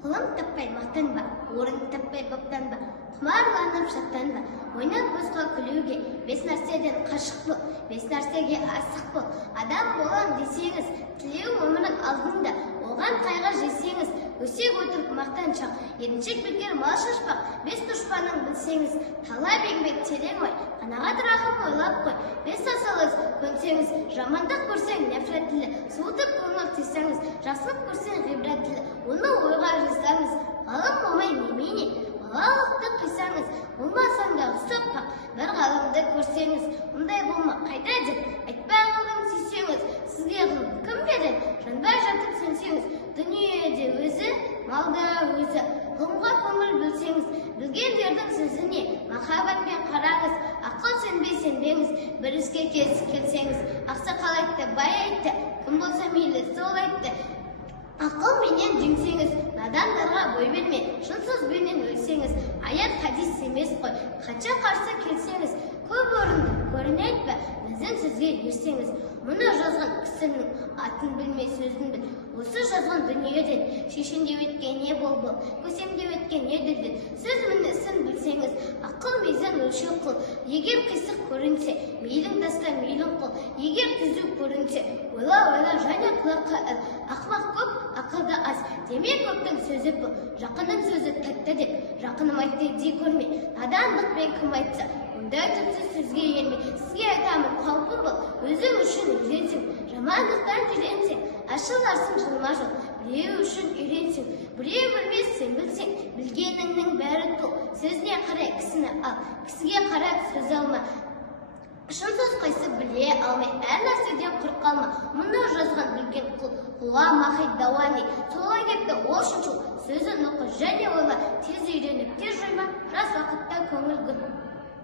Ғылым таппай мақтанба, орын таппай баптанба, құмарланып шаттанба, ойнап босқа күлуге, бес нәрседен қашық бол, бес нәрсеге асық бол. Адам болам десеңіз, тілеу өмірің алдында, оған қайғы жесеңіз, өсек өтірік мақтаншақ, еріншек білгер мал шашпақ, бес дұшпаның білсеңіз, талап еңбек терең ой, қанағат рахым ойлап қой, бес асылыз көнсеңіз, жамандық көрсең нәфрет тілі, суытып көңіл тыйсаңыз, жақсылық көрсең ғибрат тілі, оны ойға жазсаңыз, ғалым болмай немене, балалықты қисаңыз, болмасаң да ұстаппақ, бір ғалымды көрсеңіз, ондай болма қайда деп, айтпай ғылым сүйсеңіз, сізге ғылым кім береді, жанбай жатып сенсеңіз, дүниеде өзі, малда өзі, ғылымға көңіл білсеңіз, білгендердің сөзіне махаббатпен қараңыз, ақыл сенбеңіз, бір іске келсеңіз, ақсақал айтты, бай айтты, кім болса мейлі сол айтты. Ақыл менен жеңсеңіз, надандарға бой берме, шын сөзбенен өлсеңіз, аят хадис емес қой, қанша қарсы келсеңіз, көп орынды көріне айтпа, біздің сөзге ерсеңіз, мұны жазған кісінің атын білмей сөзін біл, осы жазған дүниеден, шешенде өткен не бол, көсемде өткен не дүлділ, сөз мінісін білсеңіз, ақыл мейзан өлшеу қыл, егер қисық көрінсе, мейлің таста мейлің қыл, егер түзу көрінсе, ойла, және құлаққа іл, ақымақ көп, ақылды аз, демек көптің сөзі бұл, жақының сөзі тәтті деп, жақыным айтты дей көрме, надандықпен кім айтса, ондай түпсіз сөзге ерме, сізге айтамын қаупі бұл, өзің үшін үйренсің, жамандықтан жүренсің, ашыларсың жылма жол, біреу үшін үйренсің, біреу білмес сен білсең, білгеніңнің бәрі тұл, сөзіне қарай кісіні ал, кісіге қарап сөз алма, шын сөз қайсы біле алмай, әр нәрседен құр қалма, мұны жазған білген құл, құлға махид дауани, солай кетті ол шыншыл, сөзін оқы және ойла, тез үйреніп, тез жойма, жаз